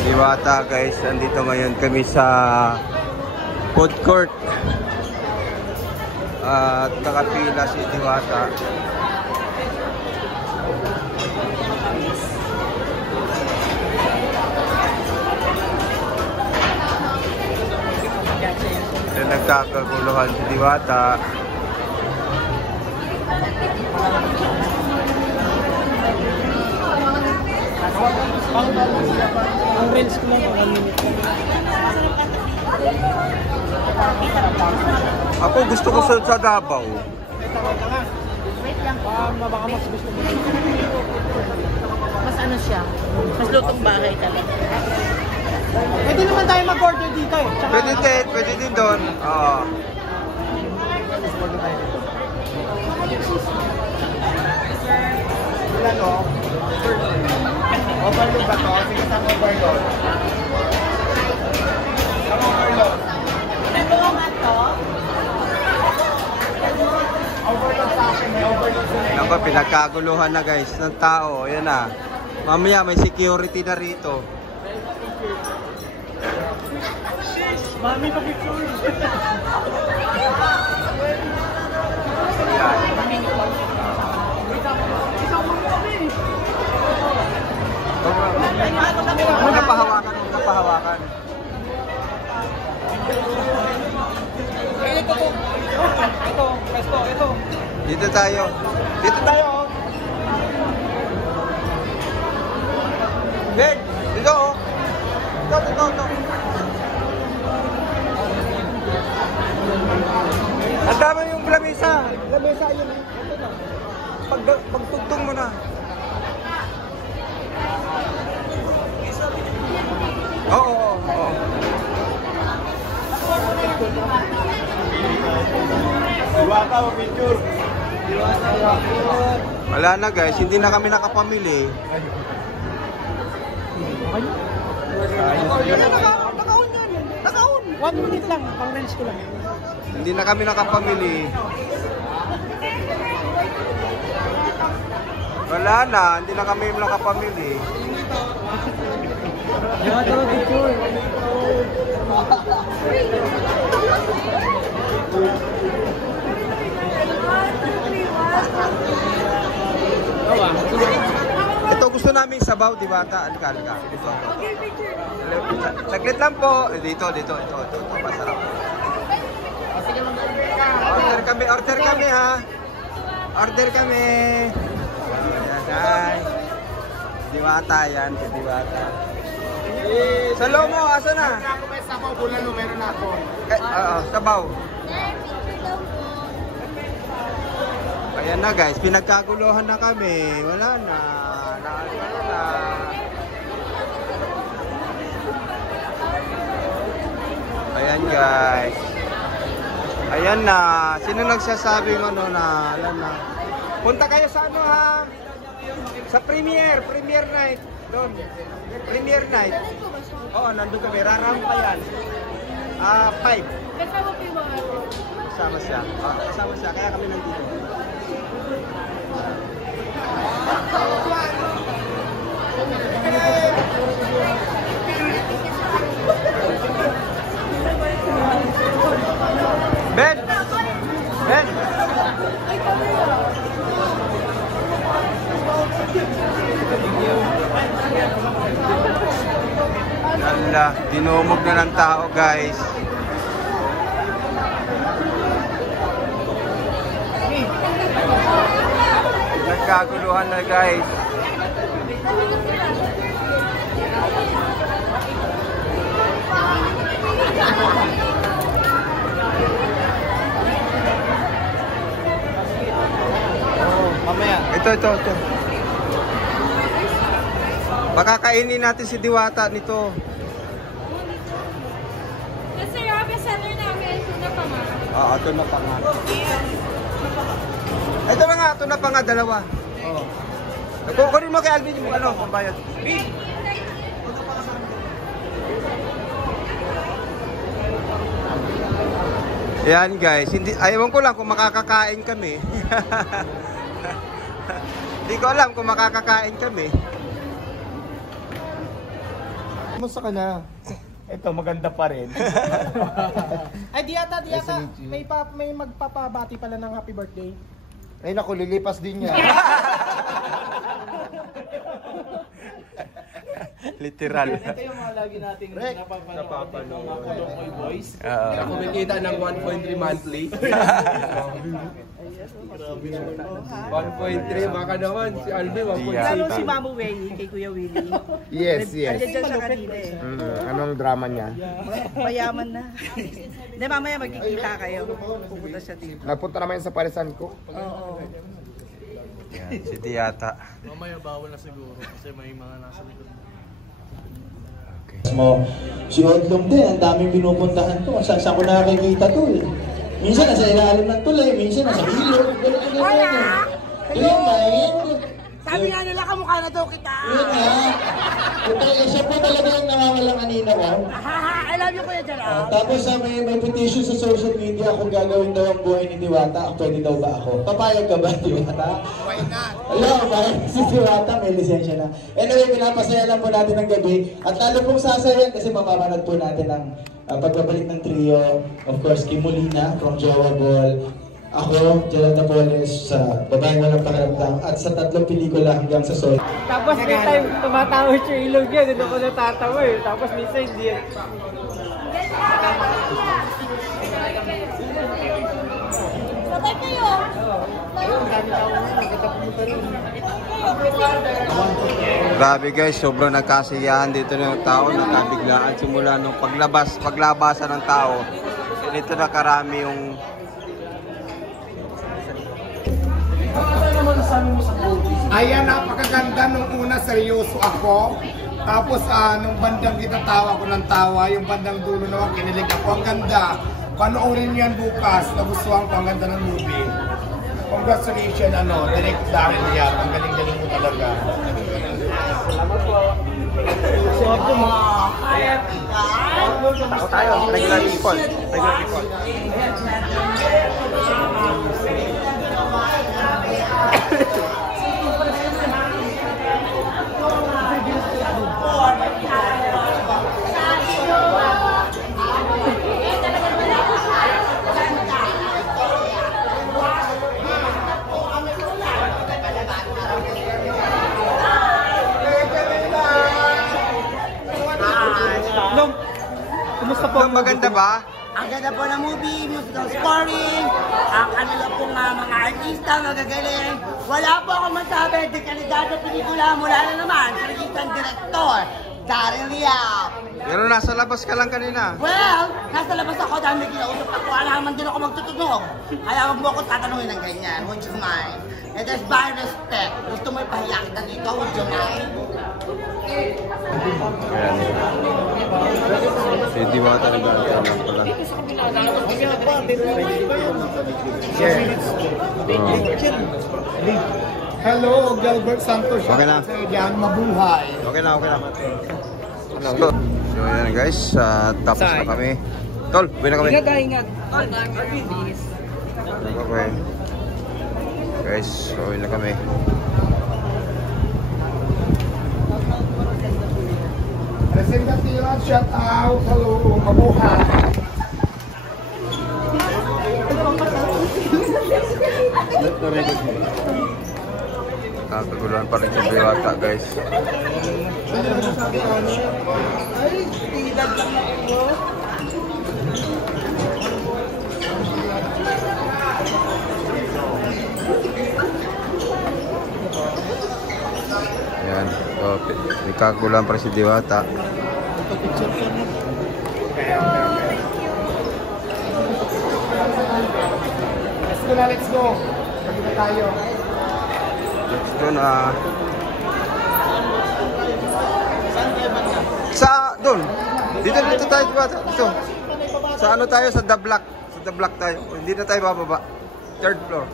Diwata guys, andito ngayon kami sa food court at nakapila si Diwata. Then nagkakaguluhan si Diwata. Ang reels ko lang 1 minute. Ako gusto ko sa Davao. Wait lang. Baka mas gusto mo. Mas ano siya? Mas lutong bahay talaga. Pwede naman tayo mag-order dito eh. Tsaka, Pwede din doon. Oo. Ilan o? Overload ba to? Sige sa overload. Ang overload. Ano nga to? Overload sa akin. May overload sa akin. Ako, pinagkaguluhan na guys ng tao. Ayan na. Mamaya may security na rito. Mami, pag-picture. Huwag na pahawakan. Ito. Dito tayo. Ben, dito oh. Ito. Ang dami yung lamesa. Lamesa yun. Ito na. Pagtugtong mo na. Oo. Diwata o picture. Wala na guys, hindi na kami nakapamili. Nakaon. 1 minute lang. Pang reels ko lang. Hindi na kami nakapamili. Wala na, hindi na kami nakapamili. Diwata o picture. Ito gusto namin sabaw, Diwata. Alika. Dito. Saglit lang po. Dito. Ito, masarap. Order kami ha. Order kami. Ayan guys. Diwata yan, si Diwata. Sa Lomo, asa na? Ako may sabaw, bulalo, meron ako. Sabaw. Ayan na guys, pinagkaguluhan na kami. Wala na. Ayan guys. Ayan na. Sino nagsasabing ano na? Alam na. Punta kayo sa ano ha? Sa premiere night. Doon. Premiere night. Oo, nandun kami. Rarampa yan. 5. Kasama po yung mga Kasama siya. Kasama siya. Kaya kami nandito. Ben! Lala, dinumog na ng tao guys. Nagkaguluhan na guys. Mamaya. Ito. Makakainin natin si Diwata nito. Kasi yung seller namin, tuna pa nga. Ito na pa nga. Ito na nga, ito na pa nga, dalawa. Kukunin mo kay Alvin yung ano, pambayad. Yan guys, hindi, ayaw ko lang kung makakakain kami. Hindi ko alam kung makakakain kami. Kumusta ka na? Ito, maganda pa rin. Ay, di yata. May magpapabati pala ng happy birthday. Ay naku, lilipas din niya. Literal. Ito yung mga lagi nating napapanood ng mga Kulongkoy Boys. Kumikita ng 1.3 monthly. 1.3, baka naman si Alvin 1.3. Lalo si Mama Wenny kay Kuya Willie. Yes. Nandiyan siya kanina eh. Anong drama niya? Mayaman na. Hindi, mamaya magkikita kayo. Pupunta siya dito. Nagpunta naman sa parisan ko. Oo. Yan, si Tiyata. Mamaya bawal na siguro kasi may mga nasa likod. Mo, si Odlong din, ang daming pinupuntahan to. Saan ko nakakikita to eh. Minsan nasa ilalim ng tulay, minsan nasa ilog. Sabi nga nila kamukha na daw kita. Yun nga. Siya po talaga yung nawawalang kanina ko. I love you Kuya Jala. Tapos may petition sa social media kung gagawin daw ang buhay ni Diwata. Pwede daw ba ako? Papayag ka ba, Diwata? Why not? Alam, bakit si Diwata may lisensya na. Anyway, pinapasaya lang po natin ng gabi. At lalo pong sasayan kasi mapapanood po natin ang pagbabalik ng trio. Of course, Kim Molina from Jowa Ball. Ako, Gerald Napoles sa Babaeng Walang Pakiramdam at sa 3 pelikula hanggang sa Sol. Tapos may time, tumatawa siya ilog yan. Doon ako natatawa eh. Tapos minsan hindi yan. Sabay kayo. Grabe guys, sobrang nagkasiyahan dito ng tao, nagkabiglaan simula nung paglabasan ng tao. Dito na karami yung Ayan, napakaganda nung una, seryoso ako. Tapos nung bandang kitatawa ko ng tawa, yung bandang dulo naman kinilig ako. Ang ganda. Panoorin yan bukas. Nagustuhan ko, ang ganda ng movie. Congratulations, Direct Daryl yan. Ang galing-galing mo talaga. tayo, regular people. Kumusta po? Maganda ba? Ang ganda po ng movie, musical scoring, ang kanila pong mga artista, magagaling. Wala po akong masabi, de kalidad na pelikula mula na naman sa isang direktor, Daryl Yap. Pero nasa labas ka lang kanina. Well, nasa labas ako dahil may kinausap ako, alaman din ako magtutunog. Kaya wag mo ako tatanungin ng ganyan, would you mind? It is by respect. Gusto mo ipahiya kita dito, would you mind? Ayan. Si Diwata na ba? Hello, Gilbert Santos. Okay na. Diyan, mabuhay. Okay na. Let's go. So yan guys, tapos na kami. Tol, uwi na kami. Ingat. Okay. Guys, uwi na kami. Representative, shout out. Hello, mabuhay. Kaguluhan pa rin sa Diwata guys. Ayan, so, may kaguluhan pa rin si Diwata. Let's go. Pagkita tayo. Let's go na. Doon. Dito tayo Diwata. Dito. Sa ano tayo? Sa The Block. Sa The Block tayo. Hindi na tayo bababa. 3rd floor.